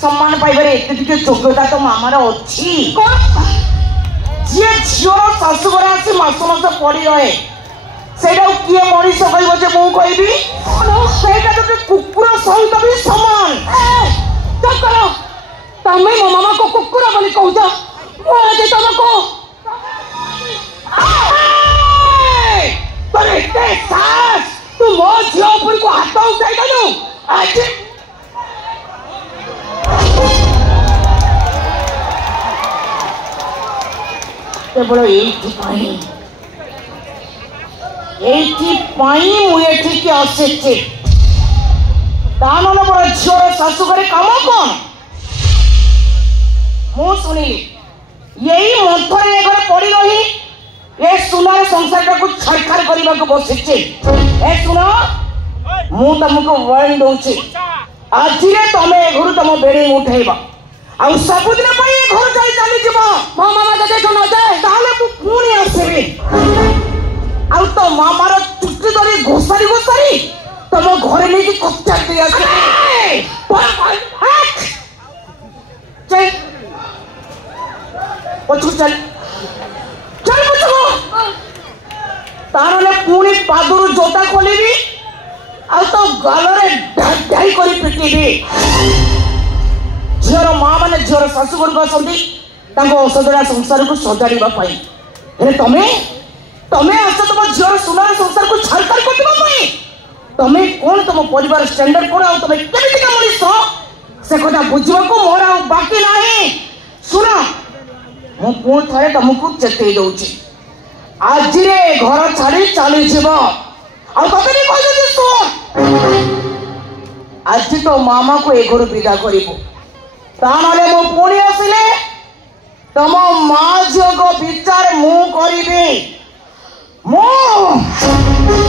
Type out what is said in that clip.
सम्मान पाइबार एते योग्यता तो मामार अच्छी जी झीर शाशुघर आसी मास मास पड़ी रहे से किए मनीष कह कहबी कुकुर सहित भी समान तमें मो मामा को कुकुर बोली कहूच तुमको तू मो झील उपर को हाथ उठाई देलु आज केवल ये आसी तान मोर झीर शाशुघर कम कौन मु शुणिली यही मंथर घर पड़ रही ये सुनार संसार को छाड़खाड़ करने को बसी सुन मु तुमको वार्निंग दूची आज तुम घर तुम बेड़े उठेब आ सबुदिन घर जाई चली जीव मो मामा जब न जाए पुणी आसबि आ तो मामार चुटी धरी घोषारी घोषारी तुम घर नहीं कच्चा पछू चल चल पछू तार पुणी पादर जोता खोलि आ तो गाल ढाई कर पिटी झीर माँ मैंने झीर शाशुघर को असजड़ा संसार को सजाड़ा तमें तमें आस तुम झीर सुनार संसार को छाड़खाड़ करने तमें कौन तुम परिवार स्टैंडर्ड कौन तुम केमिका मनीष से कथा बुझा को मोर आ बाकी नहीं शुण मु पुणी थे तुमको चेतई दौची आज घर छाड़ी चली जीव आज तो मामा को ए घर विदा करू ताने मो पुणी आसिले तुम माँ झील को विचार मु करी मु